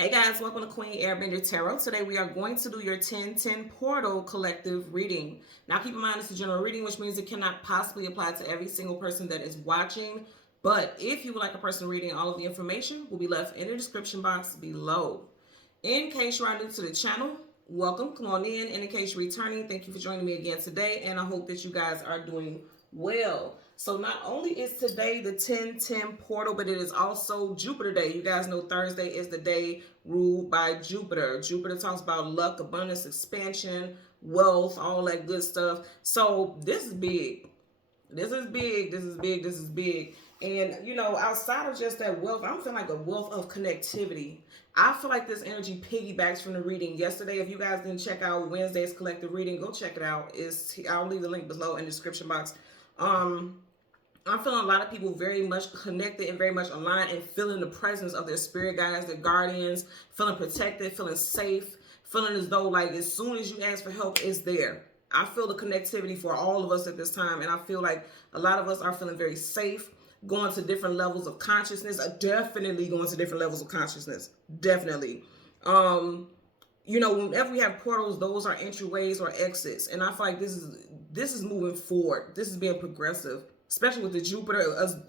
Hey guys, welcome to Queen Airbender Tarot. Today we are going to do your 10-10 portal collective reading. Now keep in mind it's a general reading, which means it cannot possibly apply to every single person that is watching. But if you would like a personal reading, all of the information will be left in the description box below. In case you are new to the channel, welcome, come on in. And in case you're returning, thank you for joining me again today. And I hope that you guys are doing well. So not only is today the 10-10 portal, but it is also Jupiter Day. You guys know Thursday is the day ruled by Jupiter. Jupiter talks about luck, abundance, expansion, wealth, all that good stuff. So this is big. This is big. This is big. This is big. And, you know, outside of just that wealth, I'm feeling like a wealth of connectivity. I feel like this energy piggybacks from the reading yesterday. If you guys didn't check out Wednesday's collective reading, go check it out. I'll leave the link below in the description box. I'm feeling a lot of people very much connected and very much aligned and feeling the presence of their spirit guides, their guardians, feeling protected, feeling safe, feeling as though like as soon as you ask for help, it's there. I feel the connectivity for all of us at this time, and I feel like a lot of us are feeling very safe, going to different levels of consciousness, definitely going to different levels of consciousness, definitely. You know, whenever we have portals, those are entryways or exits, and I feel like this is moving forward. This is being progressive, especially with the Jupiter,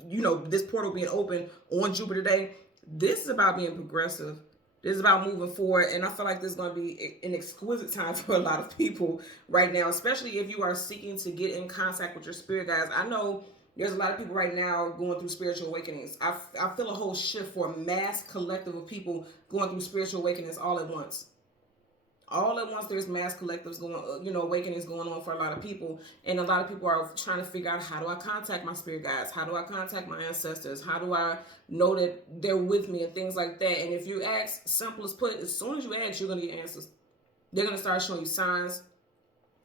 you know, this portal being open on Jupiter Day. This is about being progressive. This is about moving forward, and I feel like this is going to be an exquisite time for a lot of people right now, especially if you are seeking to get in contact with your spirit guides. I know there's a lot of people right now going through spiritual awakenings. I feel a whole shift for a mass collective of people going through spiritual awakenings all at once. All at once, there's mass collectives going, you know, awakenings going on for a lot of people. And a lot of people are trying to figure out, how do I contact my spirit guides? How do I contact my ancestors? How do I know that they're with me and things like that? And if you ask, simple as put, as soon as you ask, you're going to get answers. They're going to start showing you signs.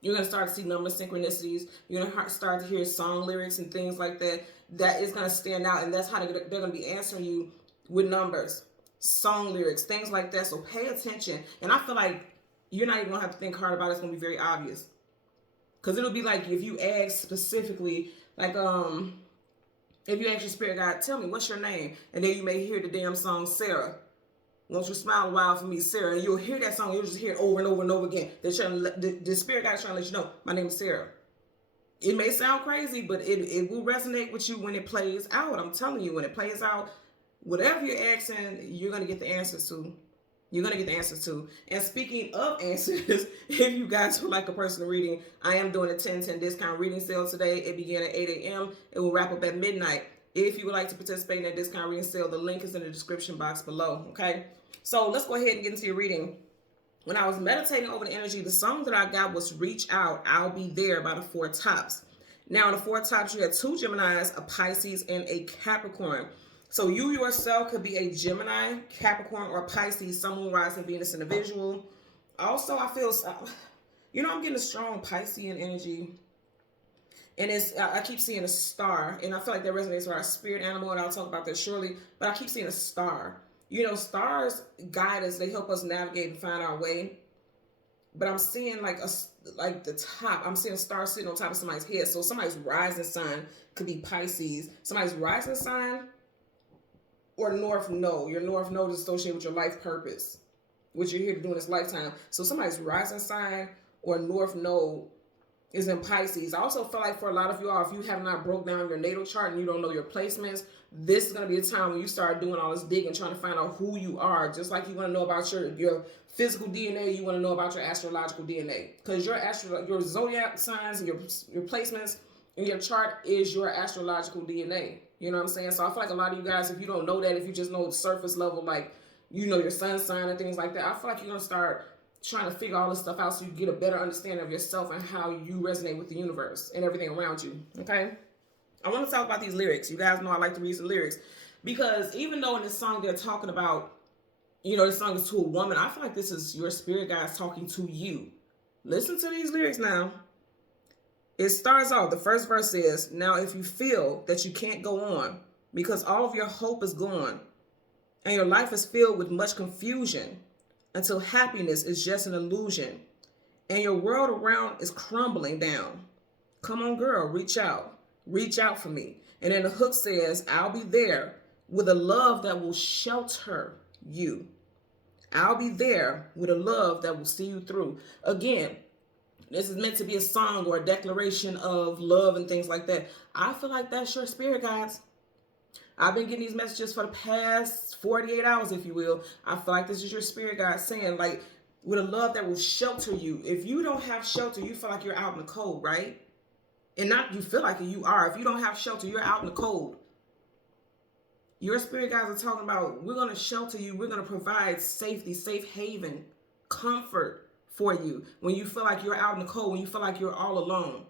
You're going to start to see number synchronicities. You're going to start to hear song lyrics and things like that. That is going to stand out. And that's how they're going to be answering you with numbers, song lyrics, things like that. So pay attention. And I feel like you're not even going to have to think hard about it. It's going to be very obvious. Because it'll be like if you ask specifically, like, if you ask your spirit guide, tell me, what's your name? And then you may hear the damn song, Sarah. Won't you smile a while for me, Sarah? And you'll hear that song. You'll just hear it over and over and over again. They're trying to, the spirit guide is trying to let you know, my name is Sarah. It may sound crazy, but it will resonate with you when it plays out. I'm telling you, when it plays out, whatever you're asking, you're going to get the answers to. You're going to get the answers to. And speaking of answers, if you guys would like a personal reading, I am doing a 10-10 discount reading sale today. It began at 8 a.m. It will wrap up at midnight. If you would like to participate in that discount reading sale, the link is in the description box below, okay? So let's go ahead and get into your reading. When I was meditating over the energy, the song that I got was Reach Out, I'll Be There by the Four Tops. Now, in the Four Tops, you had two Geminis, a Pisces, and a Capricorn. So you yourself could be a Gemini, Capricorn, or Pisces, Sun, Moon, Rising, Venus individual. Also, I feel, you know, I'm getting a strong Piscean energy. And I keep seeing a star. And I feel like that resonates with our spirit animal, and I'll talk about that shortly. But I keep seeing a star. You know, stars guide us. They help us navigate and find our way. But I'm seeing like the top. I'm seeing a star sitting on top of somebody's head. So somebody's rising sign could be Pisces. Somebody's rising sign or North Node. Your North Node is associated with your life purpose, what you're here to do in this lifetime. So somebody's rising sign or North Node is in Pisces. I also feel like for a lot of you all, if you have not broke down your natal chart and you don't know your placements, this is going to be a time when you start doing all this digging, trying to find out who you are. Just like you want to know about your physical DNA, you want to know about your astrological DNA. Because your zodiac signs and your placements in your chart is your astrological DNA. You know what I'm saying? So I feel like a lot of you guys, if you don't know that, if you just know the surface level, like, you know, your sun sign and things like that, I feel like you're going to start trying to figure all this stuff out so you get a better understanding of yourself and how you resonate with the universe and everything around you, okay? I want to talk about these lyrics. You guys know I like to read some lyrics because even though in this song they're talking about, you know, this song is to a woman, I feel like this is your spirit guides talking to you. Listen to these lyrics now. It starts off, the first verse says, now if you feel that you can't go on because all of your hope is gone and your life is filled with much confusion until happiness is just an illusion and your world around is crumbling down. Come on, girl, reach out. Reach out for me. And then the hook says, I'll be there with a love that will shelter you. I'll be there with a love that will see you through. Again, this is meant to be a song or a declaration of love and things like that. I feel like that's your spirit guides. I've been getting these messages for the past 48 hours, if you will. I feel like this is your spirit guide saying, like, with a love that will shelter you. If you don't have shelter, you feel like you're out in the cold, right? And not you feel like it, you are. If you don't have shelter, you're out in the cold. Your spirit guides are talking about, we're going to shelter you. We're going to provide safety, safe haven, comfort for you. When you feel like you're out in the cold, when you feel like you're all alone.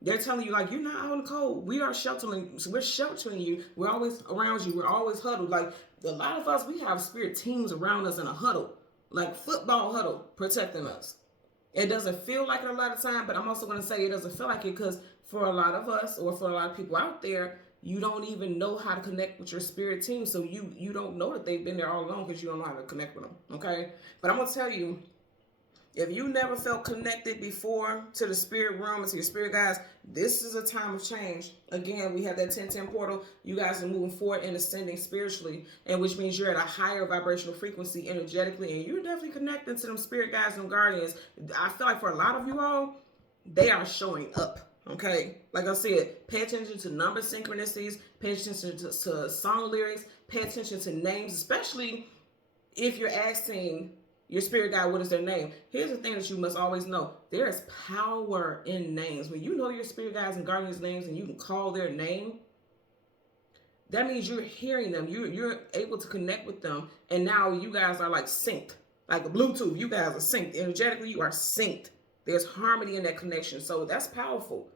They're telling you, like, you're not out in the cold. We are sheltering. So we're sheltering you. We're always around you. We're always huddled. Like, a lot of us, we have spirit teams around us in a huddle. Like football huddle, protecting us. It doesn't feel like it a lot of time, but I'm also going to say it doesn't feel like it because for a lot of us, or for a lot of people out there, you don't even know how to connect with your spirit team. So you don't know that they've been there all along because you don't know how to connect with them. Okay? But I'm going to tell you, if you never felt connected before to the spirit realm and to your spirit guides, this is a time of change. Again, we have that 1010 portal. You guys are moving forward and ascending spiritually, and which means you're at a higher vibrational frequency energetically, and you're definitely connecting to them spirit guides and guardians. I feel like for a lot of you all, they are showing up. Okay? Like I said, pay attention to number synchronicities, pay attention to song lyrics, pay attention to names, especially if you're asking your spirit guide, what is their name? Here's the thing that you must always know. There is power in names. When you know your spirit guides and guardians' names and you can call their name, that means you're hearing them. You're able to connect with them. And now you guys are like synced. Like a Bluetooth, you guys are synced. Energetically, you are synced. There's harmony in that connection. So that's powerful.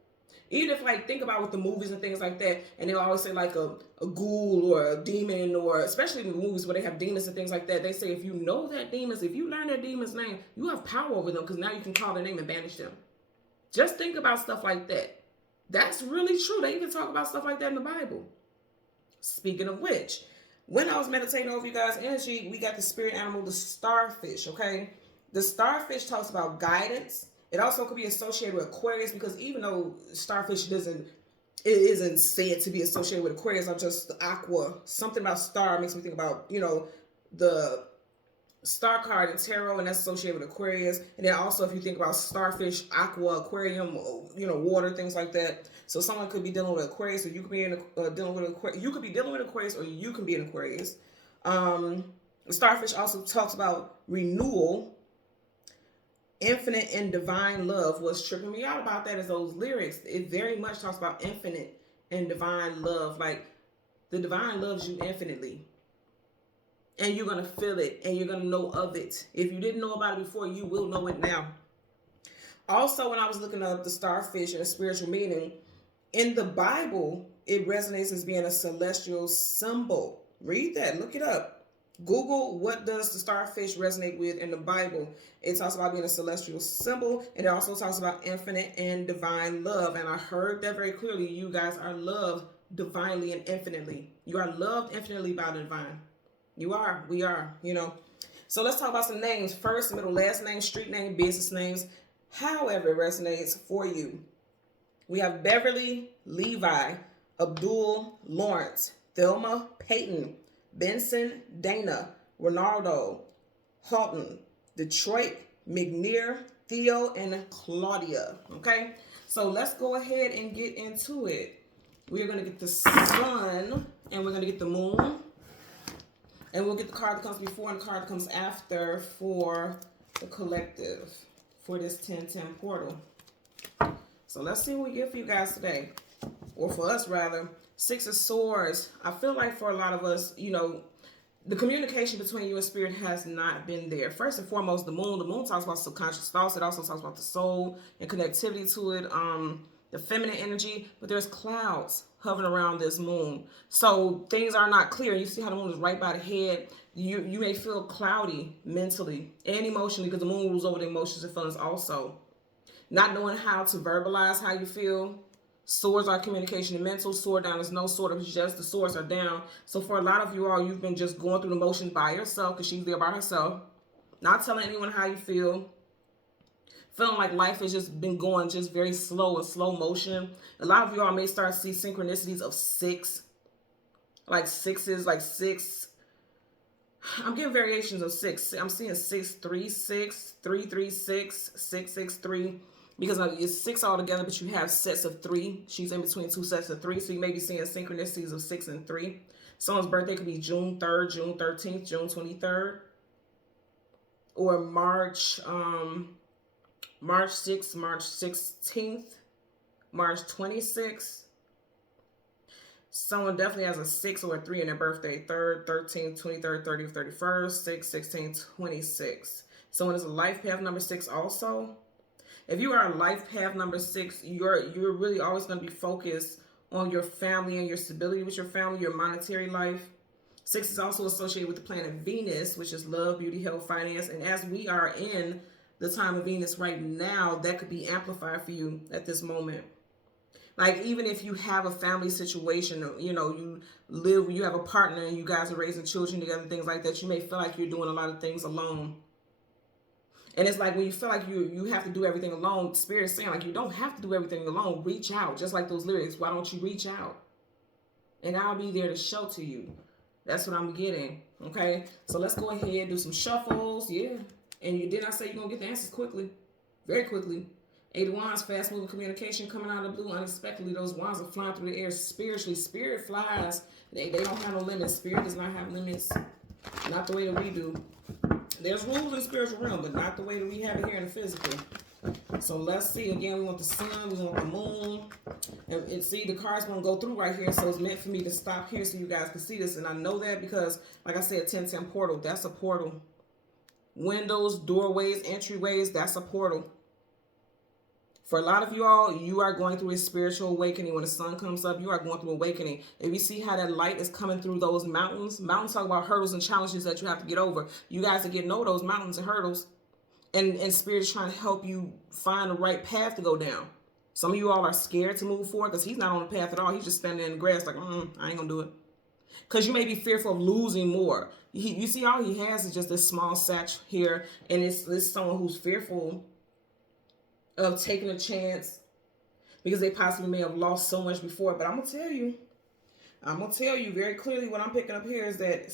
Even if, like, think about with the movies and things like that, and they'll always say, like, a ghoul or a demon, or especially in the movies where they have demons and things like that, they say if you know that demons, if you learn that demon's name, you have power over them because now you can call their name and banish them. Just think about stuff like that. That's really true. They even talk about stuff like that in the Bible. Speaking of which, when I was meditating over you guys' energy, we got the spirit animal, the starfish, okay? The starfish talks about guidance. It also could be associated with Aquarius because even though starfish isn't said to be associated with Aquarius, I'm just aqua. Something about star makes me think about, the star card in tarot, and that's associated with Aquarius. And then also if you think about starfish, aqua, aquarium, water, things like that. So someone could be dealing with Aquarius, or you could be dealing with Aquarius. You could be dealing with Aquarius, or you can be an Aquarius. The starfish also talks about renewal. Infinite and divine love. What's tripping me out about that is those lyrics. It very much talks about infinite and divine love. Like, the divine loves you infinitely. And you're going to feel it, and you're going to know of it. If you didn't know about it before, you will know it now. Also, when I was looking up the starfish and the spiritual meaning, in the Bible, it resonates as being a celestial symbol. Read that. Look it up. Google, what does the starfish resonate with in the Bible? It talks about being a celestial symbol, and it also talks about infinite and divine love. And I heard that very clearly. You guys are loved divinely and infinitely. You are loved infinitely by the divine. You are. We are, So let's talk about some names. First, middle, last name, street name, business names. However it resonates for you. We have Beverly, Levi, Abdul, Lawrence, Thelma, Peyton, Benson, Dana, Ronaldo, Halton, Detroit, McNear, Theo, and Claudia. Okay, so let's go ahead and get into it. We're going to get the sun, and we're going to get the moon, and we'll get the card that comes before and the card that comes after for the collective, for this 1010 portal. So let's see what we get for you guys today, or for us rather. Six of Swords. I feel like for a lot of us, the communication between you and spirit has not been there. First and foremost, the moon. The moon talks about subconscious thoughts. It also talks about the soul and connectivity to it, the feminine energy. But there's clouds hovering around this moon. So things are not clear. You see how the moon is right by the head. You may feel cloudy mentally and emotionally because the moon rules over the emotions and feelings also. Not knowing how to verbalize how you feel. Swords are communication and mental. Sword down is no, sword up is just. The swords are down. So for a lot of you all, you've been just going through the motions by yourself because she's there by herself. Not telling anyone how you feel. Feeling like life has just been going just very slow and slow motion. A lot of you all may start to see synchronicities of six. Like sixes, like six. I'm getting variations of 6. I'm seeing 636, 336, 663, because it's 6 altogether, but you have sets of 3. She's in between 2 sets of 3, so you may be seeing synchronicities of 6 and 3. Someone's birthday could be June 3rd, June 13th, June 23rd, or March 6th, March 16th, March 26th. Someone definitely has a 6 or a 3 in their birthday. 3rd, 13th, 23rd, 30th, 31st, 6, 16, 26. Someone is a life path number 6 also. If you are a life path number 6, you're really always going to be focused on your family and your stability with your family, your monetary life. 6 is also associated with the planet Venus, which is love, beauty, health, finance. And as we are in the time of Venus right now, that could be amplified for you at this moment. Like, even if you have a family situation, you know, you have a partner and you guys are raising children together, things like that, you may feel like you're doing a lot of things alone. And it's like when you feel like you have to do everything alone, Spirit is saying, like, you don't have to do everything alone. Reach out. Just like those lyrics. Why don't you reach out? And I'll be there to shelter you. That's what I'm getting. Okay? So let's go ahead and do some shuffles. Yeah. And did I say you're going to get the answers quickly? Very quickly. 8 of Wands, fast moving communication coming out of the blue unexpectedly. Those wands are flying through the air spiritually. Spirit flies. They don't have no limits. Spirit does not have limits. Not the way that we do. There's rules in the spiritual realm, but not the way that we have it here in the physical. So let's see. Again, we want the sun, we want the moon. And see, the cards won't go through right here, so it's meant for me to stop here so you guys can see this. And I know that because, like I said, 1010 portal, that's a portal. Windows, doorways, entryways, that's a portal. For a lot of you all, you are going through a spiritual awakening. When the sun comes up, you are going through awakening. If you see how that light is coming through those mountains, mountains talk about hurdles and challenges that you have to get over. You guys are getting over those mountains and hurdles. And Spirit is trying to help you find the right path to go down. Some of you all are scared to move forward because he's not on the path at all. He's just standing in the grass like, I ain't going to do it. Because you may be fearful of losing more. You see, all he has is just this small satch here. And it's someone who's fearful of taking a chance because they possibly may have lost so much before. But I'm going to tell you very clearly what I'm picking up here is that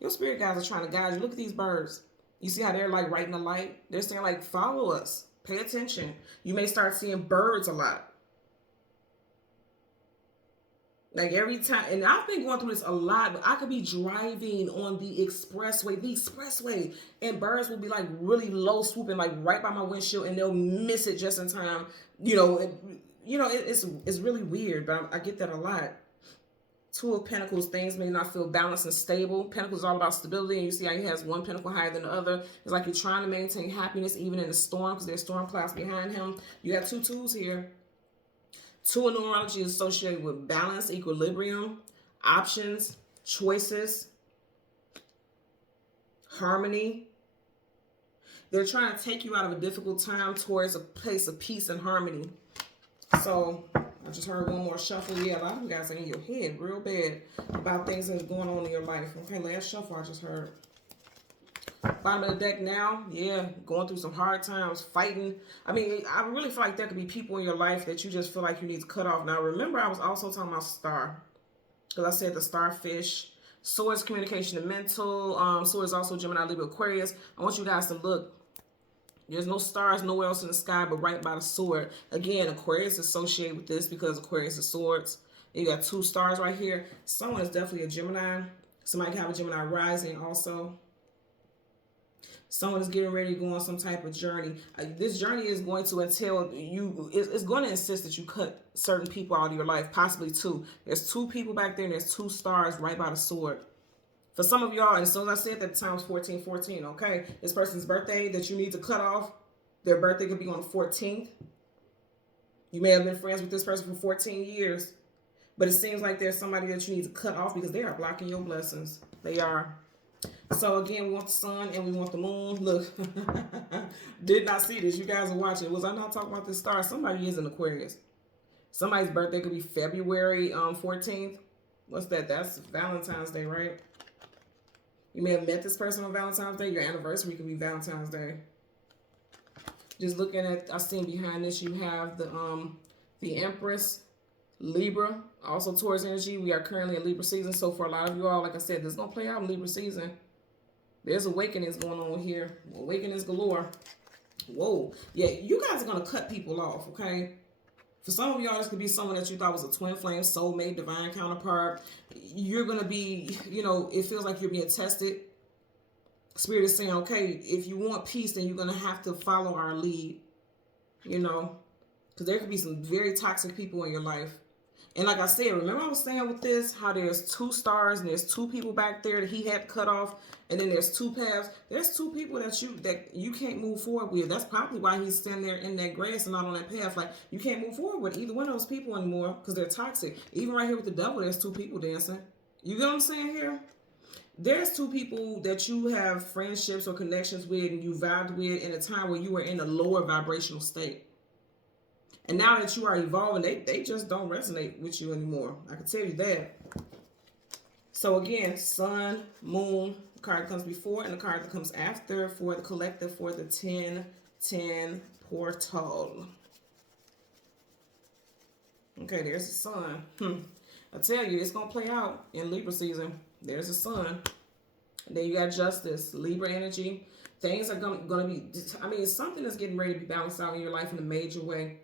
your spirit guys are trying to guide you. Look at these birds. You see how they're like right in the light? They're saying like, follow us. Pay attention. You may start seeing birds a lot. Like every time, and I've been going through this a lot, but I could be driving on the expressway, and birds will be like really low swooping, like right by my windshield, and they'll miss it just in time. It's really weird, but I get that a lot. 2 of Pentacles, things may not feel balanced and stable. Pentacles is all about stability, and you see how he has one pentacle higher than the other. It's like you're trying to maintain happiness even in the storm because there's storm clouds behind him. You got 2 twos here. 2 in numerology is associated with balance, equilibrium, options, choices, harmony. They're trying to take you out of a difficult time towards a place of peace and harmony. So I just heard one more shuffle. Yeah, a lot of you guys are in your head real bad about things that's going on in your life. Okay, last shuffle I just heard. Bottom of the deck now, yeah, going through some hard times, fighting. I mean, I really feel like there could be people in your life that you just feel like you need to cut off. Now, remember, I was also talking about star, because I said the starfish. Swords, communication and mental. Swords also Gemini, Libra, Aquarius. I want you guys to look. There's no stars nowhere else in the sky but right by the sword. Again, Aquarius is associated with this because Aquarius is swords. You got 2 stars right here. Someone is definitely a Gemini. Somebody can have a Gemini rising also. Someone is getting ready to go on some type of journey. This journey is going to entail you. It's going to insist that you cut certain people out of your life, possibly 2. There's 2 people back there, and there's 2 stars right by the sword. For some of y'all, and as soon as I said that, the time's 1414, okay? This person's birthday that you need to cut off, their birthday could be on the 14th. You may have been friends with this person for 14 years, but it seems like there's somebody that you need to cut off because they are blocking your blessings. They are. So again, we want the sun and we want the moon. Look, did not see this. You guys are watching. Was I not talking about this star? Somebody is in Aquarius. Somebody's birthday could be February 14th. What's that? That's Valentine's Day, right? You may have met this person on Valentine's Day. Your anniversary could be Valentine's Day. Just looking at, I seen behind this, you have the Empress. Libra, also Taurus energy. We are currently in Libra season. So for a lot of you all, like I said, this is going to play out in Libra season. There's awakenings going on here. Awakenings galore. Whoa. Yeah, you guys are going to cut people off, okay? For some of y'all, this could be someone that you thought was a twin flame, soulmate, divine counterpart. You're going to be, you know, it feels like you're being tested. Spirit is saying, okay, if you want peace, then you're going to have to follow our lead, you know, because there could be some very toxic people in your life. And like I said, remember I was saying with this, how there's 2 stars and there's 2 people back there that he had cut off, and then there's 2 paths. There's 2 people that you can't move forward with. That's probably why he's standing there in that grass and not on that path. Like, you can't move forward with either one of those people anymore because they're toxic. Even right here with the devil, there's 2 people dancing. You get what I'm saying here? There's 2 people that you have friendships or connections with and you vibed with in a time where you were in a lower vibrational state. And now that you are evolving, they just don't resonate with you anymore. I can tell you that. So again, sun, moon, the card that comes before and the card that comes after for the collective for the 10-10 portal. Okay, there's the sun. I tell you, it's going to play out in Libra season. There's the sun. And then you got justice, Libra energy. Things are going to be, I mean, something is getting ready to be balanced out in your life in a major way.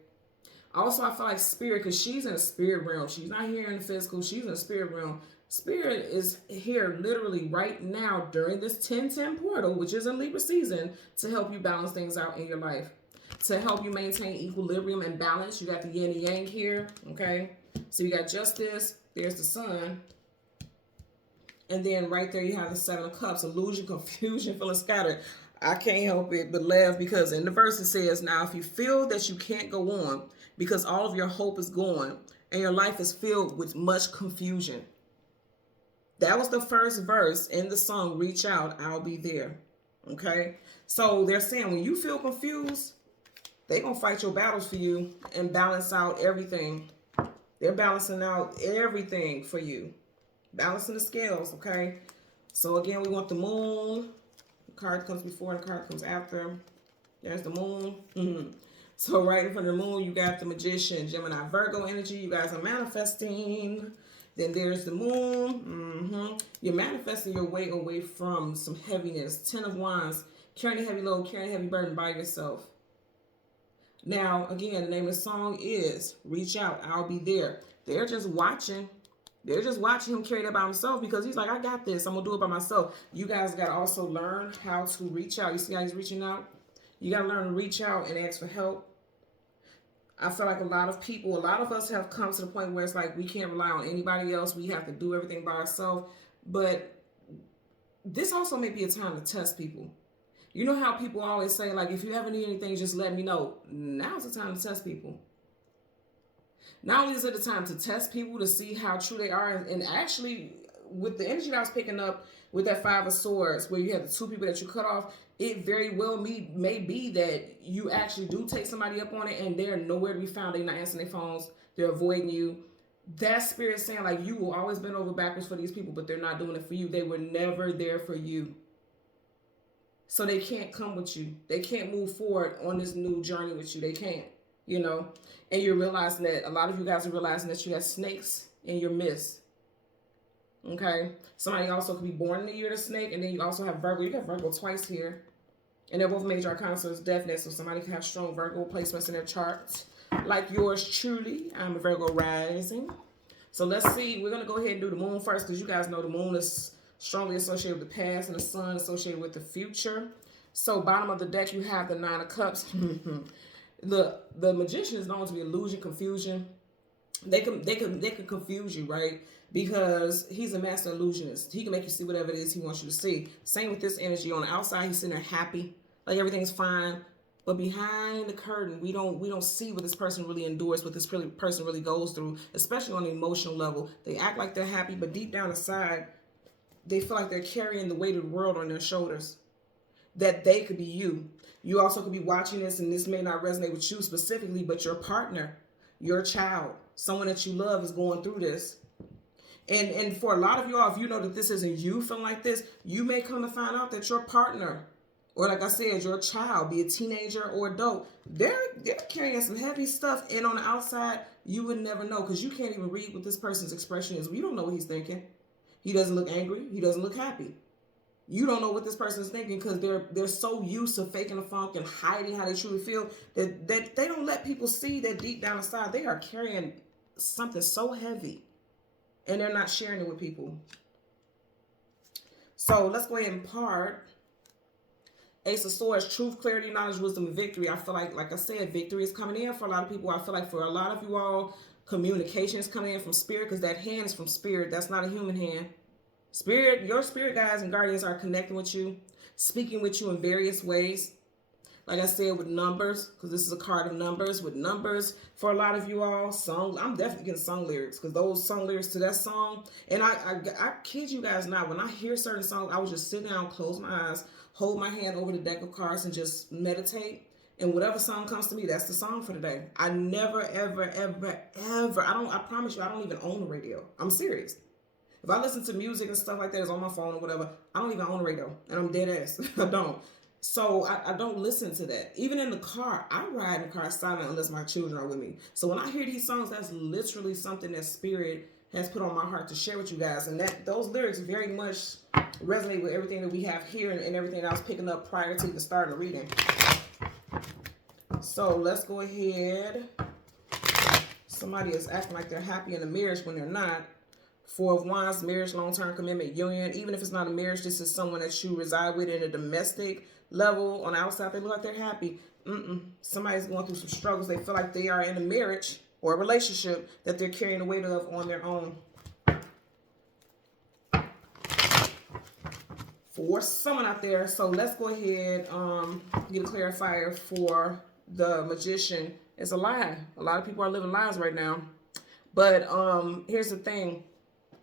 Also, I feel like spirit, because she's in the spirit realm. She's not here in the physical. She's in the spirit realm. Spirit is here literally right now during this 10-10 portal, which is in Libra season, to help you balance things out in your life. To help you maintain equilibrium and balance. You got the yin and yang here, okay? So you got justice. There's the sun. And then right there you have the 7 of Cups. Illusion, confusion, feeling scattered. I can't help it but laugh because in the verse it says, now if you feel that you can't go on because all of your hope is gone and your life is filled with much confusion. That was the first verse in the song, Reach Out, I'll Be There. Okay? So they're saying when you feel confused, they're going to fight your battles for you and balance out everything. They're balancing out everything for you. Balancing the scales, okay? So again, we want the moon. The card comes before and the card comes after. There's the moon. So right in front of the moon, you got the magician, Gemini, Virgo energy. You guys are manifesting. Then there's the moon. You're manifesting your way away from some heaviness. 10 of Wands, carrying a heavy load, carrying a heavy burden by yourself. Now, again, the name of the song is Reach Out, I'll Be There. They're just watching. They're just watching him carry that by himself because he's like, I got this. I'm going to do it by myself. You guys got to also learn how to reach out. You see how he's reaching out? You got to learn to reach out and ask for help. I feel like a lot of us have come to the point where it's like we can't rely on anybody else. We have to do everything by ourselves. But this also may be a time to test people. You know how people always say, like, if you ever need anything, just let me know. Now's the time to test people. Not only is it the time to test people to see how true they are, and actually, with the energy that I was picking up with that 5 of Swords, where you have the 2 people that you cut off, it very well may be that you actually do take somebody up on it, and they're nowhere to be found. They're not answering their phones. They're avoiding you. That spirit saying, like, you will always bend over backwards for these people, but they're not doing it for you. They were never there for you. So they can't come with you. They can't move forward on this new journey with you. They can't, you know. And you're realizing that, a lot of you guys are realizing that you have snakes in your midst. Okay? Somebody also could be born in the year of the snake, and then you also have Virgo. You got Virgo twice here. And they're both major arcana, so it's definite. So somebody can have strong Virgo placements in their charts. Like yours truly. I'm a Virgo rising. So let's see. We're going to go ahead and do the moon first, because you guys know the moon is strongly associated with the past, and the sun associated with the future. So bottom of the deck, you have the 9 of Cups. The magician is known to be illusion, confusion. They can confuse you, right? Because he's a master illusionist. He can make you see whatever it is he wants you to see. Same with this energy. On the outside, he's sitting there happy, like everything's fine. But behind the curtain, we don't see what this person really endures, what this person really goes through, especially on the emotional level. They act like they're happy, but deep down inside, they feel like they're carrying the weight of the world on their shoulders. That they could be you. You also could be watching this, and this may not resonate with you specifically, but your partner, your child, someone that you love is going through this. And for a lot of y'all, if you know that this isn't you feeling like this, you may come to find out that your partner or like I said, your child, be a teenager or adult, they're carrying some heavy stuff, and on the outside, you would never know because you can't even read what this person's expression is. You don't know what he's thinking. He doesn't look angry. He doesn't look happy. You don't know what this person is thinking because they're so used to faking the funk and hiding how they truly feel that they don't let people see that deep down inside they are carrying something so heavy, and they're not sharing it with people. So let's go ahead and part. Ace of Swords, truth, clarity, knowledge, wisdom, and victory. I feel like I said, victory is coming in for a lot of people. I feel like for a lot of you all, communication is coming in from spirit because that hand is from spirit. That's not a human hand. Spirit, your spirit guides and guardians are connecting with you, speaking with you in various ways. Like I said, with numbers, because this is a card of numbers. With numbers, for a lot of you all, I'm definitely getting song lyrics, because those song lyrics to that song, and I kid you guys not, when I hear certain songs, I would just sit down, close my eyes, hold my hand over the deck of cards, and just meditate. And whatever song comes to me, that's the song for the day. I never, ever, ever, ever, I promise you, I don't even own a radio. I'm serious. If I listen to music and stuff like that, it's on my phone or whatever, I don't even own a radio, and I'm dead ass. I don't. So I don't listen to that. Even in the car, I ride in the car silent unless my children are with me. So when I hear these songs, that's literally something that Spirit has put on my heart to share with you guys. And those lyrics very much resonate with everything that we have here and everything that I was picking up prior to the start of reading. So let's go ahead. Somebody is acting like they're happy in a marriage when they're not. Four of Wands, marriage, long-term commitment, union. Even if it's not a marriage, this is someone that you reside with in a domestic level. On the outside, they look like they're happy. Somebody's going through some struggles. They feel like they are in a marriage or a relationship that they're carrying the weight of on their own. For someone out there. So let's go ahead get a clarifier for the Magician. It's a lie. A lot of people are living lies right now. But here's the thing.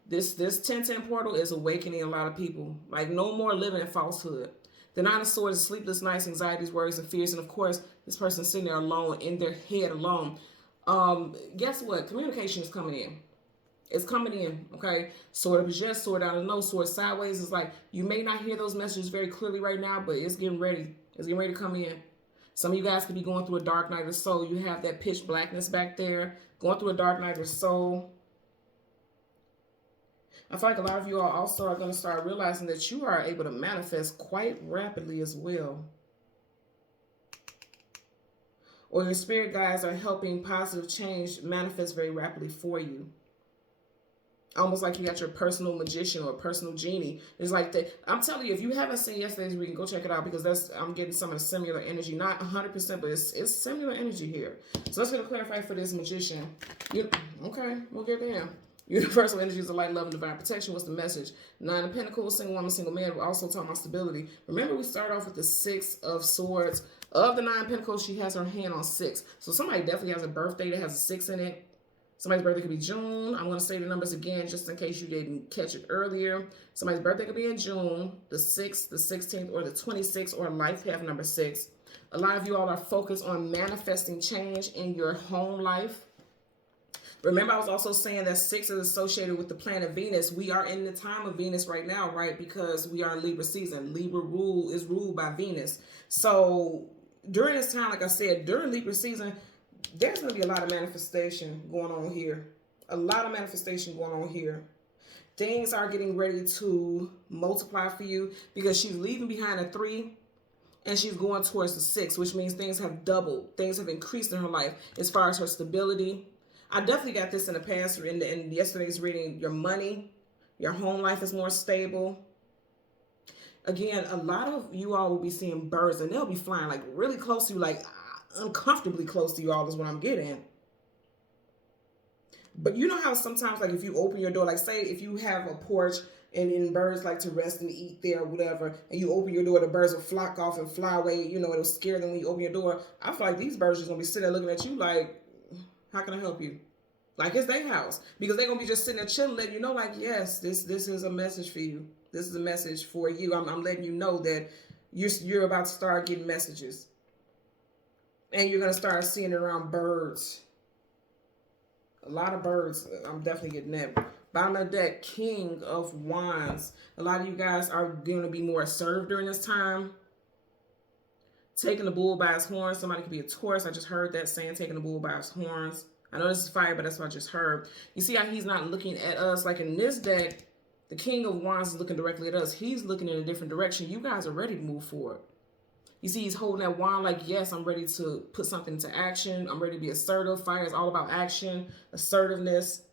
This 10-10 portal is awakening a lot of people. Like, no more living in falsehood. The Nine of Swords is sleepless nights, anxieties, worries, and fears. And, of course, this person's sitting there alone, in their head alone. Guess what? Communication is coming in. It's coming in, okay? Sword of yes, sword out of no, sword sideways. It's like you may not hear those messages very clearly right now, but it's getting ready. It's getting ready to come in. Some of you guys could be going through a dark night of the soul. You have that pitch blackness back there, going through a dark night of the soul. I feel like a lot of you all also are going to start realizing that you are able to manifest quite rapidly as well. Or your spirit guides are helping positive change manifest very rapidly for you. Almost like you got your personal magician or personal genie. It's like that. I'm telling you, if you haven't seen yesterday's reading, go check it out, because I'm getting some of the similar energy. Not 100%, but it's similar energy here. So let's get a clarify for this magician. Okay, we'll get there. Universal energies of light, love, and divine protection. What's the message? Nine of Pentacles, single woman, single man. We're also talking about stability. Remember, we start off with the Six of Swords. Of the Nine of Pentacles, she has her hand on 6. So somebody definitely has a birthday that has a 6 in it. Somebody's birthday could be June. I'm going to say the numbers again just in case you didn't catch it earlier. Somebody's birthday could be in June, the 6th, the 16th, or the 26th, or life path number 6. A lot of you all are focused on manifesting change in your home life. Remember, I was also saying that 6 is associated with the planet Venus. We are in the time of Venus right now, right? Because we are in Libra season. Libra is ruled by Venus. So during this time, like I said, during Libra season, there's going to be a lot of manifestation going on here. A lot of manifestation going on here. Things are getting ready to multiply for you because she's leaving behind a 3 and she's going towards the 6, which means things have doubled. Things have increased in her life as far as her stability. I definitely got this in the past, in yesterday's reading. Your money, your home life is more stable. Again, a lot of you all will be seeing birds, and they'll be flying like really close to you, like uncomfortably close to you all is what I'm getting. But you know how sometimes, like, if you open your door, like say if you have a porch and birds like to rest and eat there or whatever, and you open your door, the birds will flock off and fly away. You know, it'll scare them when you open your door. I feel like these birds are going to be sitting there looking at you like, how can I help you? Like it's their house, because they're going to be just sitting there chilling, letting you know, like, yes, this is a message for you. This is a message for you. I'm letting you know that you're about to start getting messages. And you're going to start seeing it around birds. A lot of birds. I'm definitely getting that. Bottom of the deck, King of Wands. A lot of you guys are going to be more assertive during this time. Taking the bull by his horns. Somebody could be a Taurus. I just heard that saying, taking the bull by his horns. I know this is fire, but that's what I just heard. You see how he's not looking at us? Like in this deck, the King of Wands is looking directly at us. He's looking in a different direction. You guys are ready to move forward. You see he's holding that wand like, yes, I'm ready to put something into action. I'm ready to be assertive. Fire is all about action, assertiveness.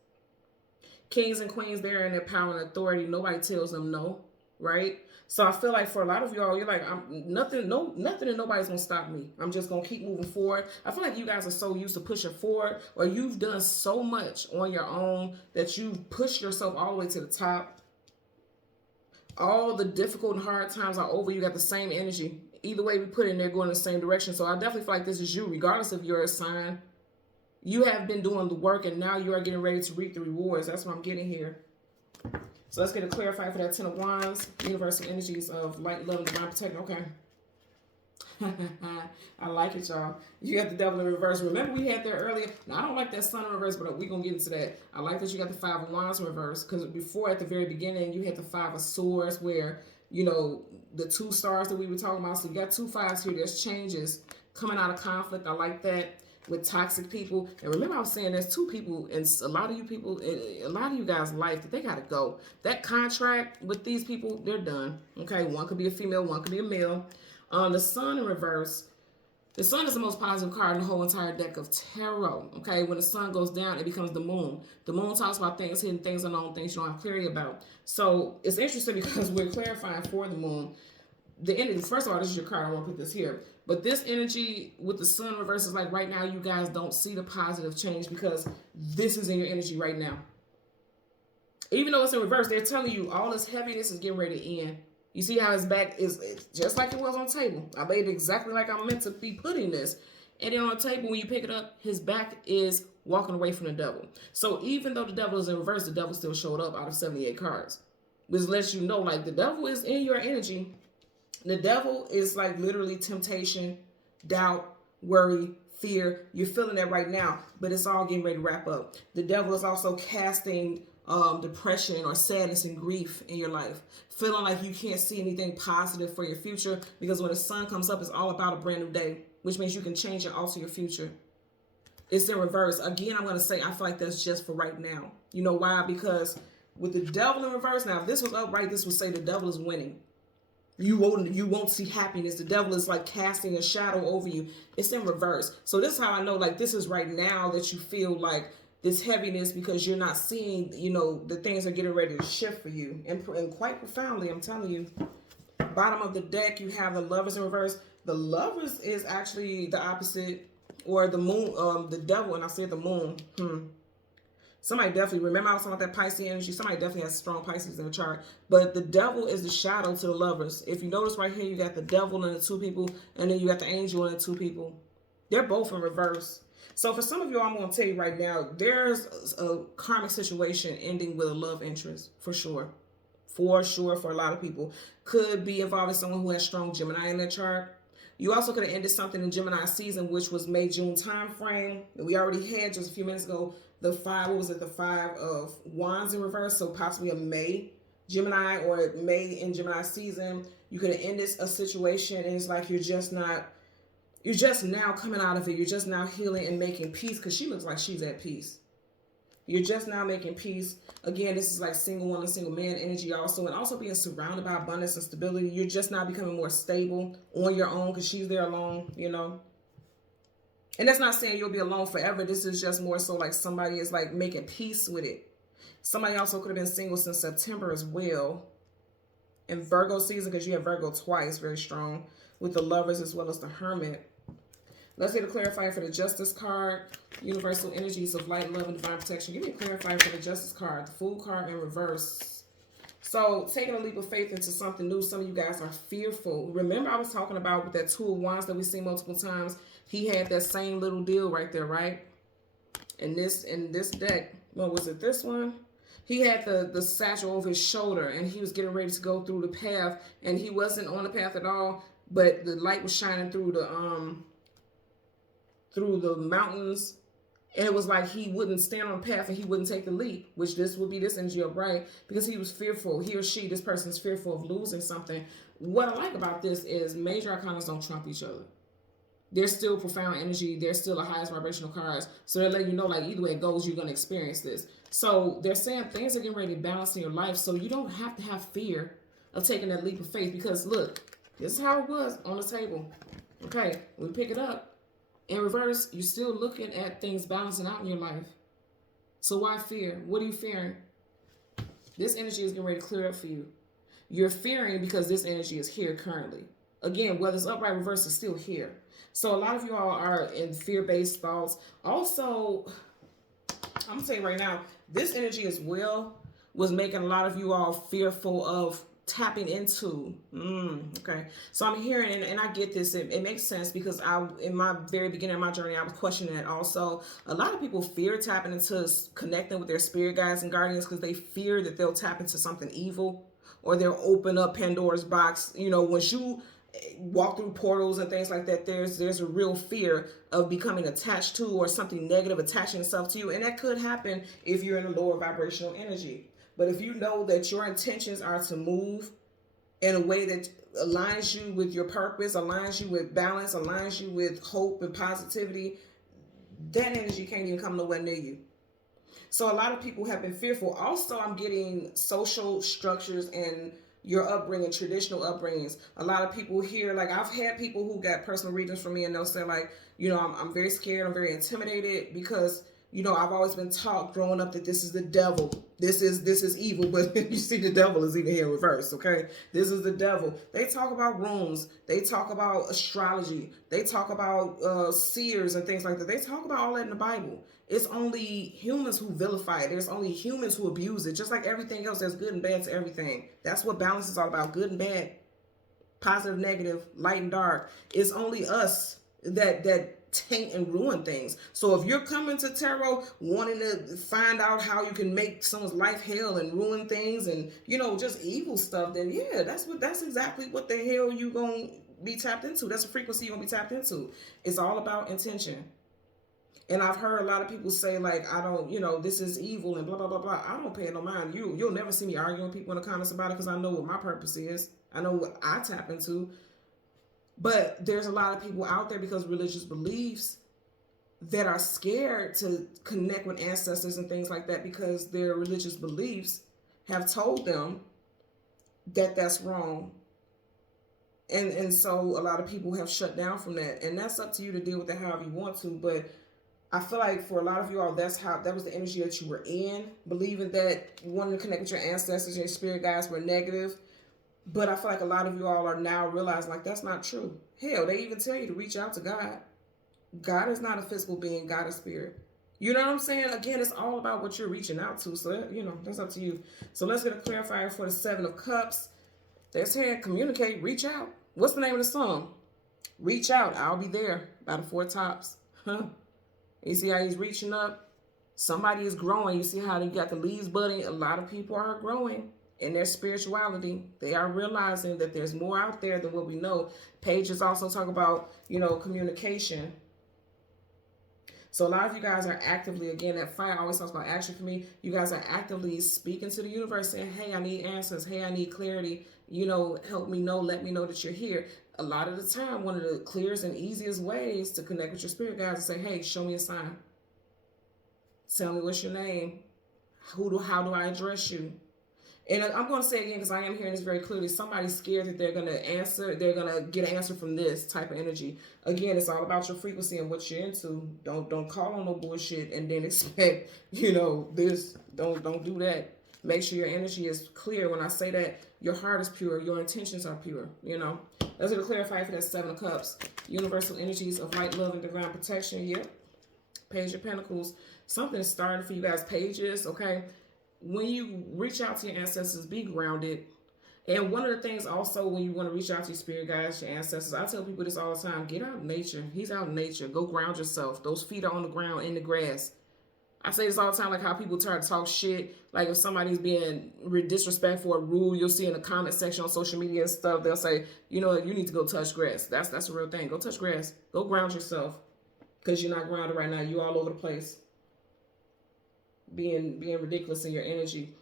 Kings and queens, they're in their power and authority. Nobody tells them no, right? So I feel like for a lot of y'all, you're like, nothing and nobody's gonna stop me. I'm just gonna keep moving forward. I feel like you guys are so used to pushing forward, or you've done so much on your own that you've pushed yourself all the way to the top. All the difficult and hard times are over. You got the same energy. Either way we put it in there, going in the same direction. So I definitely feel like this is you, regardless of your sign. You have been doing the work, and now you are getting ready to reap the rewards. That's what I'm getting here. So let's get a clarifier for that 10 of Wands. Universal energies of light, love, and divine protection. Okay. I like it, y'all. You got the devil in reverse. Remember we had there earlier. Now, I don't like that sun in reverse, but we're going to get into that. I like that you got the 5 of Wands in reverse, because before, at the very beginning, you had the 5 of Swords where, you know, the 2 stars that we were talking about. So you got 2 5s here. There's changes coming out of conflict. I like that. With toxic people. And remember I was saying there's 2 people in a lot of you people, a lot of you guys' life that they got to go. That contract with these people, they're done. Okay, one could be a female, one could be a male. The sun in reverse. The sun is the most positive card in the whole entire deck of tarot. Okay, when the sun goes down, it becomes the moon. The moon talks about things hidden, things unknown, things you don't have clarity about. So it's interesting because we're clarifying for the moon. The energy, first of all, this is your card. I want to put this here. But this energy with the sun reverse is like right now you guys don't see the positive change because this is in your energy right now. Even though it's in reverse, they're telling you all this heaviness is getting ready to end. You see how his back is just like it was on the table. I made it exactly like I'm meant to be putting this. And then on the table, when you pick it up, his back is walking away from the devil. So even though the devil is in reverse, the devil still showed up out of 78 cards. Which lets you know, like, the devil is in your energy. The devil is like literally temptation, doubt, worry, fear. You're feeling that right now, but it's all getting ready to wrap up. The devil is also casting depression or sadness and grief in your life. Feeling like you can't see anything positive for your future because when the sun comes up, it's all about a brand new day, which means you can change and alter your future. It's in reverse. Again, I'm going to say I feel like that's just for right now. You know why? Because with the devil in reverse, now if this was upright, this would say the devil is winning. You won't see happiness. The devil is like casting a shadow over you. It's in reverse. So this is how I know, like, this is right now that you feel like this heaviness because you're not seeing, you know, the things are getting ready to shift for you. And quite profoundly, I'm telling you. Bottom of the deck, you have the Lovers in reverse. The Lovers is actually the opposite, or the moon, the devil, and I said the moon. Somebody definitely, remember I was talking about that Pisces energy? Somebody definitely has strong Pisces in the chart. But the devil is the shadow to the Lovers. If you notice right here, you got the devil and the 2 people, and then you got the angel and the 2 people. They're both in reverse. So for some of you, I'm going to tell you right now, there's a karmic situation ending with a love interest, for sure. For sure, for a lot of people. Could be involving someone who has strong Gemini in their chart. You also could have ended something in Gemini season, which was May, June time frame. We already had just a few minutes ago the 5, what was it? The 5 of Wands in reverse. So possibly a May Gemini or May in Gemini season. You could have ended a situation and it's like you're just now coming out of it. You're just now healing and making peace because she looks like she's at peace. You're just now making peace. Again, this is like single woman, single man energy also. And also being surrounded by abundance and stability. You're just now becoming more stable on your own because she's there alone, you know. And that's not saying you'll be alone forever. This is just more so like somebody is like making peace with it. Somebody also could have been single since September as well. In Virgo season, because you have Virgo twice, very strong. With the Lovers as well as the Hermit. Let's get a clarifier for the Justice card. Universal energies of light, love, and divine protection. Give me a clarifier for the Justice card. The Fool card in reverse. So taking a leap of faith into something new. Some of you guys are fearful. Remember I was talking about with that 2 of Wands that we've seen multiple times. He had that same little deal right there, right? In this deck. What was it? This one? He had the satchel over his shoulder and he was getting ready to go through the path. And he wasn't on the path at all. But the light was shining through the mountains And it was like he wouldn't stand on the path and he wouldn't take the leap, which this would be this energy of right, because he was fearful. He or she, this person is fearful of losing something. What I like about this is major arcanas don't trump each other. They're still profound energy. They're still the highest vibrational cards. So they're letting you know, like, either way it goes, you're going to experience this. So they're saying things are getting ready to balance in your life. So you don't have to have fear of taking that leap of faith. Because look, this is how it was on the table. Okay, when we pick it up, in reverse, you're still looking at things balancing out in your life. So why fear? What are you fearing? This energy is getting ready to clear up for you. You're fearing because this energy is here currently. Again, whether it's upright, reverse, it's still here. So a lot of you all are in fear-based thoughts. Also, I'm gonna tell you right now, this energy as well was making a lot of you all fearful of tapping into. Okay, so I'm hearing, and I get this. It makes sense because in my very beginning of my journey, I was questioning it. Also, a lot of people fear tapping into connecting with their spirit guides and guardians because they fear that they'll tap into something evil or they'll open up Pandora's box. You know, once you walk through portals and things like that, there's a real fear of becoming attached to or something negative attaching itself to you, and that could happen if you're in a lower vibrational energy. But if you know that your intentions are to move in a way that aligns you with your purpose, aligns you with balance, aligns you with hope and positivity, that energy can't even come nowhere near you. So a lot of people have been fearful. Also, I'm getting social structures and your upbringing, traditional upbringings. A lot of people here, like I've had people who got personal readings from me and they'll say like, you know, I'm very scared, I'm very intimidated because, you know, I've always been taught growing up that this is the devil. This is evil, but you see the devil is even here in reverse, okay? This is the devil. They talk about runes. They talk about astrology. They talk about seers and things like that. They talk about all that in the Bible. It's only humans who vilify it. There's only humans who abuse it. Just like everything else, there's good and bad to everything. That's what balance is all about, good and bad, positive, negative, light and dark. It's only us that taint and ruin things. So if you're coming to tarot wanting to find out how you can make someone's life hell and ruin things and, you know, just evil stuff, then yeah, that's exactly what the hell you gonna be tapped into. That's a frequency you're gonna be tapped into. It's all about intention. And I've heard a lot of people say like, I don't, you know, this is evil and blah, blah, blah, blah. I don't pay no mind. You'll never see me arguing with people in the comments about it because I know what my purpose is. I know what I tap into. But there's a lot of people out there because of religious beliefs that are scared to connect with ancestors and things like that because their religious beliefs have told them that that's wrong. And so a lot of people have shut down from that. And that's up to you to deal with it however you want to. But I feel like for a lot of you all, that was the energy that you were in, believing that wanting to connect with your ancestors and your spirit guides were negative. But I feel like a lot of you all are now realizing like that's not true. Hell, they even tell you to reach out to God. God is not a physical being. God is spirit. You know what I'm saying? Again, it's all about what you're reaching out to. So, you know, that's up to you. So let's get a clarifier for the Seven of Cups. They're saying communicate, reach out. What's the name of the song? Reach out. I'll be there by the Four Tops. Huh? You see how he's reaching up? Somebody is growing. You see how they got the leaves budding? A lot of people are growing in their spirituality. They are realizing that there's more out there than what we know. Pages also talk about, you know, communication. So a lot of you guys are actively, again, that fire always talks about action for me. You guys are actively speaking to the universe saying, hey, I need answers. Hey, I need clarity. You know, help me know, let me know that you're here. A lot of the time, one of the clearest and easiest ways to connect with your spirit guides is say, hey, show me a sign. Tell me what's your name. How do I address you? And I'm going to say again, because I am hearing this very clearly, somebody's scared that they're going to answer, they're going to get an answer from this type of energy. Again, it's all about your frequency and what you're into. Don't call on no bullshit and then expect, you know, this. Don't do that. Make sure your energy is clear. When I say that, your heart is pure, your intentions are pure, you know. Let's get a clarifier for that Seven of Cups. Universal energies of light, love, and divine protection. Yep. Page of Pentacles. Something is starting for you guys. Pages, okay. When you reach out to your ancestors, be grounded. And one of the things also when you want to reach out to your spirit guides, your ancestors, I tell people this all the time, get out in nature. He's out in nature. Go ground yourself. Those feet are on the ground, in the grass. I say this all the time, like how people try to talk shit. Like if somebody's being disrespectful or rude, you'll see in the comment section on social media and stuff, they'll say, you know, you need to go touch grass. That's a real thing. Go touch grass. Go ground yourself. Because you're not grounded right now. You're all over the place. being ridiculous in your energy.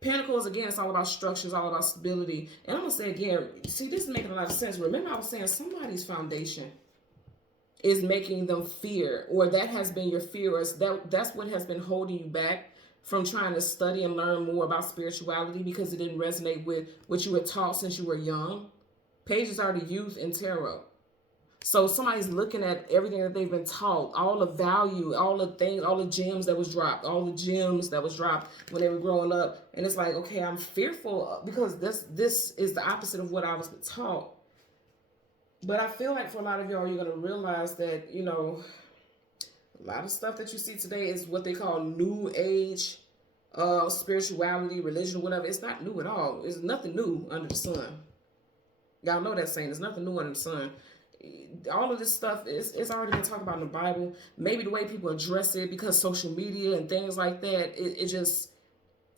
Pentacles, again, it's all about structure, it's all about stability. And I'm going to say again, see, this is making a lot of sense. Remember, I was saying somebody's foundation is making them fear, or that has been your fear, or that's what has been holding you back from trying to study and learn more about spirituality, because it didn't resonate with what you were taught since you were young. Pages are the youth in tarot. So somebody's looking at everything that they've been taught, all the value, all the things, all the gems that was dropped, when they were growing up. And it's like, okay, I'm fearful because this is the opposite of what I was taught. But I feel like for a lot of y'all, you're going to realize that, you know, a lot of stuff that you see today is what they call new age spirituality, religion, whatever. It's not new at all. There's nothing new under the sun. Y'all know that saying. There's nothing new under the sun. All of this stuff it's already been talked about in the Bible. Maybe the way people address it, because social media and things like that, it just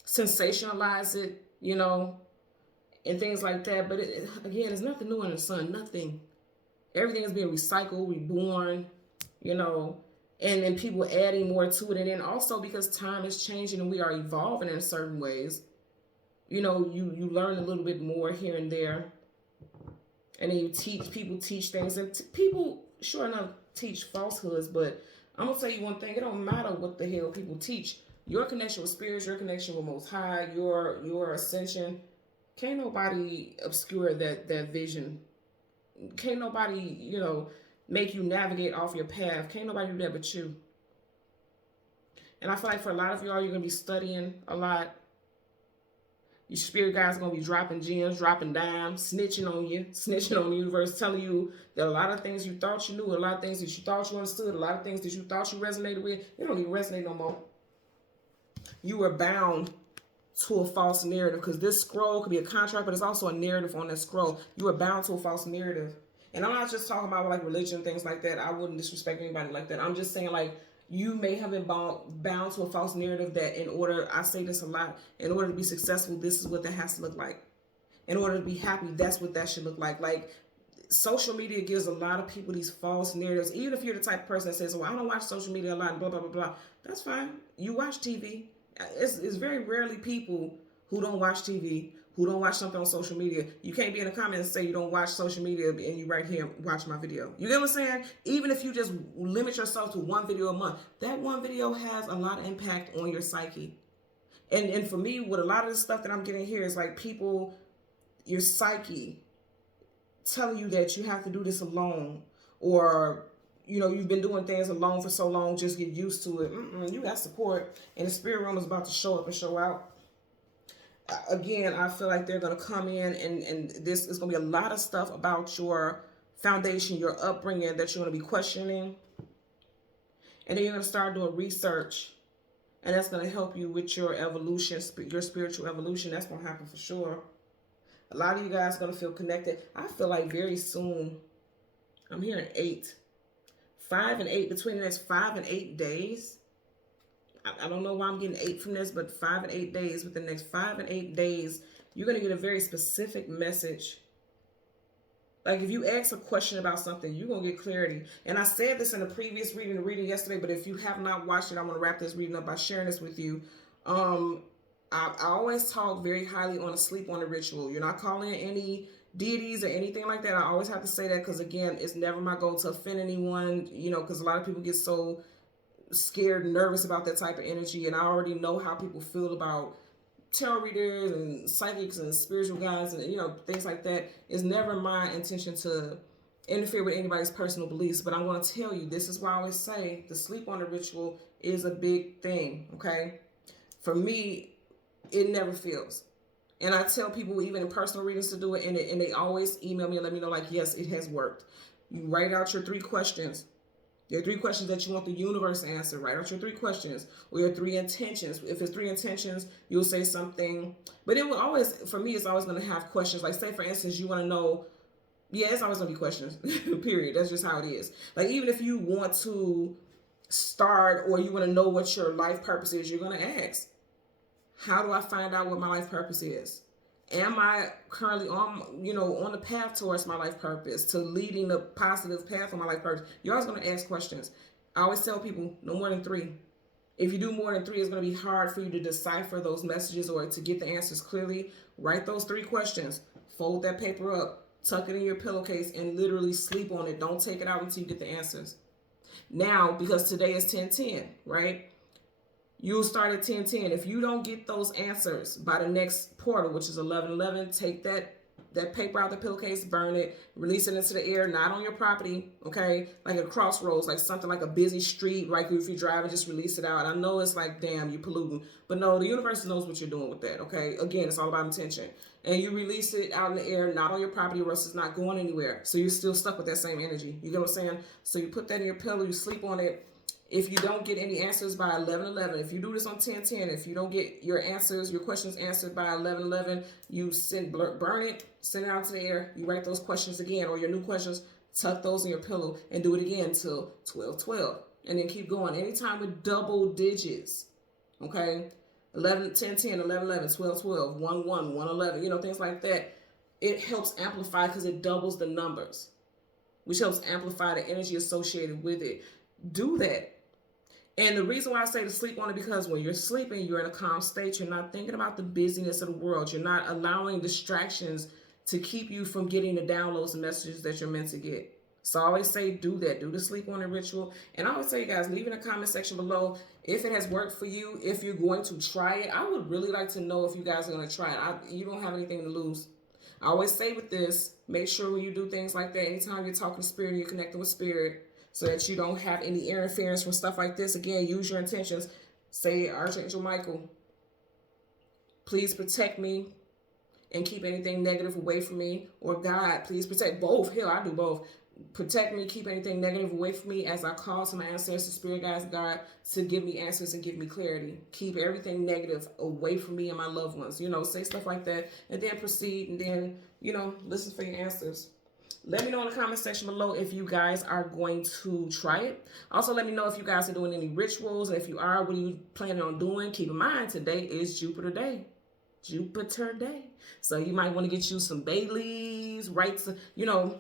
sensationalize it, you know, and things like that. But again, there's nothing new under the sun. Nothing. Everything is being recycled, reborn, you know, and then people adding more to it. And then also because time is changing and we are evolving in certain ways, you know, you learn a little bit more here and there. And then you people teach things, and people, sure enough, teach falsehoods. But I'm going to tell you one thing. It don't matter what the hell people teach. Your connection with spirits, your connection with Most High, your ascension, can't nobody obscure that vision. Can't nobody, you know, make you navigate off your path. Can't nobody do that but you. And I feel like for a lot of y'all, you're going to be studying a lot. Your spirit guides are going to be dropping gems, dropping dimes, snitching on the universe, telling you that a lot of things you thought you knew, a lot of things that you thought you understood, a lot of things that you thought you resonated with, they don't even resonate no more. You were bound to a false narrative, because this scroll could be a contract, but it's also a narrative on that scroll. You were bound to a false narrative. And I'm not just talking about like religion, things like that. I wouldn't disrespect anybody like that. I'm just saying, like, you may have been bound to a false narrative that in order, I say this a lot, in order to be successful, this is what that has to look like. In order to be happy, that's what that should look like. Like, social media gives a lot of people these false narratives. Even if you're the type of person that says, well, I don't watch social media a lot, and blah, blah, blah, blah. That's fine. You watch TV. It's very rarely people who don't watch TV, who don't watch something on social media. You can't be in a comment and say you don't watch social media and you right here watch my video. You get what I'm saying? Even if you just limit yourself to one video a month, that one video has a lot of impact on your psyche. And for me, with a lot of the stuff that I'm getting here is like people, your psyche telling you that you have to do this alone, or you know, you've been doing things alone for so long, just get used to it. You got support, and the spirit realm is about to show up and show out. Again, I feel like they're going to come in, and this is going to be a lot of stuff about your foundation, your upbringing, that you're going to be questioning. And then you're going to start doing research, and that's going to help you with your evolution, your spiritual evolution. That's going to happen for sure. A lot of you guys are going to feel connected. I feel like very soon, I'm hearing 8. 5 and 8, between the next 5 and 8 days. I don't know why I'm getting 8 from this, but 5 and 8 days, within the next 5 and 8 days, you're going to get a very specific message. Like if you ask a question about something, you're going to get clarity. And I said this in a previous reading yesterday, but if you have not watched it, I'm going to wrap this reading up by sharing this with you. I always talk very highly on a sleep on the ritual. You're not calling any deities or anything like that. I always have to say that because, again, it's never my goal to offend anyone, you know, because a lot of people get so scared and nervous about that type of energy. And I already know how people feel about tarot readers and psychics and spiritual guides and, you know, things like that. It's never my intention to interfere with anybody's personal beliefs. But I'm going to tell you, this is why I always say the sleep on the ritual is a big thing, okay? For me, it never fails. And I tell people, even in personal readings, to do it, and they always email me and let me know, like, yes, it has worked. You write out your 3 questions. Your 3 questions that you want the universe to answer. Write out your 3 questions or your 3 intentions. If it's 3 intentions, you'll say something. But it will always, for me, it's always going to have questions. Like, say, for instance, you want to know, yeah, it's always going to be questions, period. That's just how it is. Like, even if you want to start or you want to know what your life purpose is, you're going to ask. How do I find out what my life purpose is? Am I currently on the path towards my life purpose, to leading the positive path of my life purpose? You're always going to ask questions. I always tell people no more than 3. If you do more than 3, it's going to be hard for you to decipher those messages or to get the answers clearly. Write those 3 questions. Fold that paper up. Tuck it in your pillowcase and literally sleep on it. Don't take it out until you get the answers. Now, because today is 10-10, right? You'll start at 10-10. If you don't get those answers by the next portal, which is 11-11, take that paper out of the pillowcase, burn it, release it into the air, not on your property, okay? Like a crossroads, like something like a busy street, like if you're driving, just release it out. I know it's like, damn, you're polluting. But no, the universe knows what you're doing with that, okay? Again, it's all about intention. And you release it out in the air, not on your property, or else it's not going anywhere. So you're still stuck with that same energy. You get what I'm saying? So you put that in your pillow, you sleep on it. If you don't get any answers by 11-11, if you do this on 10-10, if you don't get your answers, your questions answered by 11-11, you burn it, send it out to the air, you write those questions again, or your new questions, tuck those in your pillow, and do it again till 12-12. And then keep going. Anytime with double digits, okay? 11, 10-10, 11-11, 12-12, 1-1, 1-11, you know, things like that. It helps amplify because it doubles the numbers, which helps amplify the energy associated with it. Do that. And the reason why I say to sleep on it, because when you're sleeping, you're in a calm state. You're not thinking about the busyness of the world. You're not allowing distractions to keep you from getting the downloads and messages that you're meant to get. So I always say do that. Do the sleep on it ritual. And I always tell you guys, leave in the comment section below if it has worked for you, if you're going to try it. I would really like to know if you guys are going to try it. You don't have anything to lose. I always say with this, make sure when you do things like that, anytime you're talking to spirit and you're connecting with spirit, so that you don't have any interference from stuff like this. Again, use your intentions. Say, Archangel Michael, please protect me and keep anything negative away from me. Or God, please protect both. Hell, I do both. Protect me, keep anything negative away from me as I call to my ancestors, spirit guides, God, to give me answers and give me clarity. Keep everything negative away from me and my loved ones. You know, say stuff like that and then proceed and then, you know, listen for your answers. Let me know in the comment section below if you guys are going to try it. Also, let me know if you guys are doing any rituals. And if you are, what are you planning on doing? Keep in mind, today is Jupiter Day. Jupiter Day. So you might want to get you some bay leaves, right? So, you know,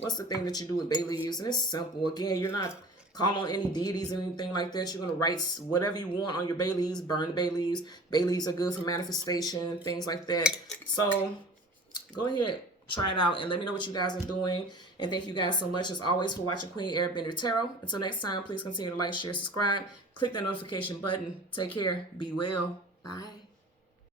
what's the thing that you do with bay leaves? And it's simple. Again, you're not calling on any deities or anything like that. You're going to write whatever you want on your bay leaves. Burn the bay leaves. Bay leaves are good for manifestation, things like that. So go ahead. Try it out and let me know what you guys are doing. And thank you guys so much as always for watching Queen Airbender Tarot. Until next time, please continue to like, share, subscribe. Click that notification button. Take care. Be well. Bye.